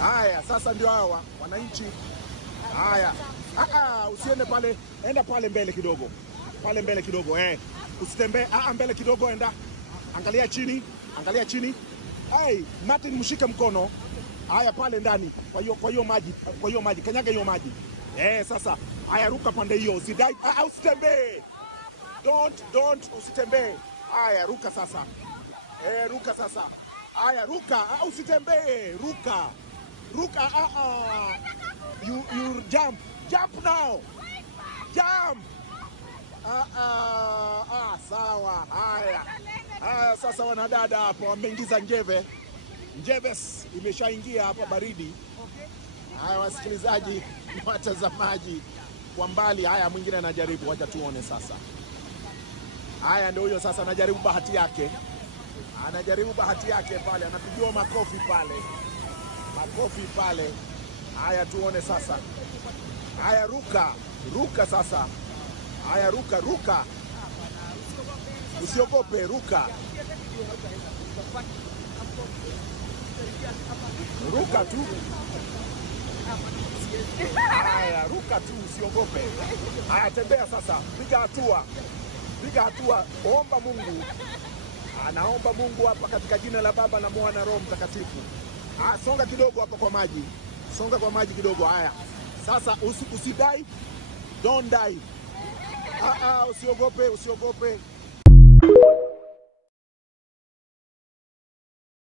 Haya, sasa ndio hawa wananchi. Haya. Usiende pale, enda pale mbele kidogo. Pale mbele kidogo, Usitembee, mbele kidogo enda. Angalia chini, angalia chini. Martin mshike mkono. Haya pale ndani. Kwa hiyo maji, kanyaga hiyo maji. Sasa, haya ruka pande hiyo, usidai, usitembee. Don't usitembee. Haya ruka sasa. Ruka sasa. Haya ruka, usitembee, ruka. Ruka, you jump now. Jump. Sawa. Haya. Sasa wanadada hapo wameingiza njeve. Njeves imeshaingia hapa baridi. Haya wasikilizaji, watazamaji kwa mbali. Haya mwingine anajaribu, wacha tuone sasa. Haya ndio huyo sasa anajaribu bahati yake. Anajaribu bahati yake pale, anapigiwa makofi pale. Makofi pale. Haya tuone sasa. Haya ruka sasa. Haya ruka. Usiogope, ruka. Ruka tu. Haya ruka tu, usiogope. Haya tembea sasa, piga hatua. Omba Mungu. Anaomba Mungu hapa katika jina la Baba na Mwana na Roho Mtakatifu. Songa kidogo hapa kwa maji. Songa kwa maji kidogo. Haya. Sasa usidai. Don't die. Usiogope.